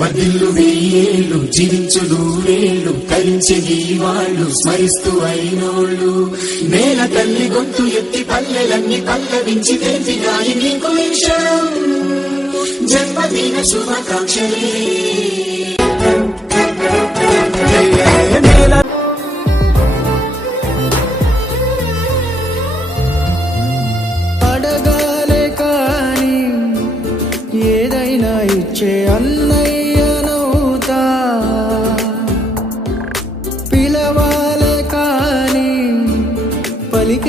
వదిల్లు వెయ్యేళ్ళు జీవించు నూరేళ్ళు తరించే నీ వాళ్ళు స్మరిస్తూ అయినోళ్ళు. నేల తల్లి గొంతు ఎత్తి పల్లెలన్నీ పల్లవించి తెలిసినాయి నీకు జన్మదిన శుభాకాంక్షలే. అడగాలే కానీ ఏదైనా ఇచ్చే అన్నయ్య